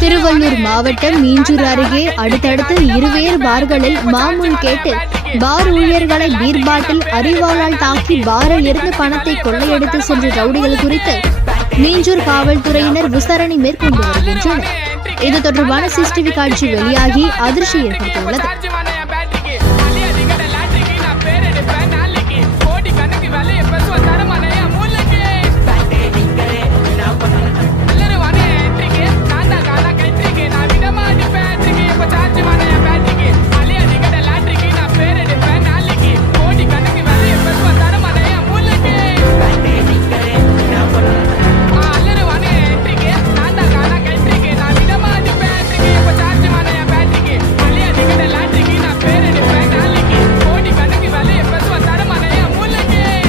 திருவள்ளூர் மாவட்டம் மீஞ்சூர் அருகே அடுத்தடுத்து இருவேறு பார்களில் மாமூல் கேட்டு பார் ஊழியர்களை பீர் பாட்டில் அரிவாளால் தாக்கி பாரில் இருந்து பணத்தை கொள்ளையடித்து சென்ற ரவுடிகள் குறித்து மீஞ்சூர் காவல்துறையினர் விசாரணை மேற்கொண்டு வருகின்றனர். இது தொடர்பான சிசிடிவி காட்சி வெளியாகி அதிர்ச்சி ஏற்படுத்தியுள்ளது.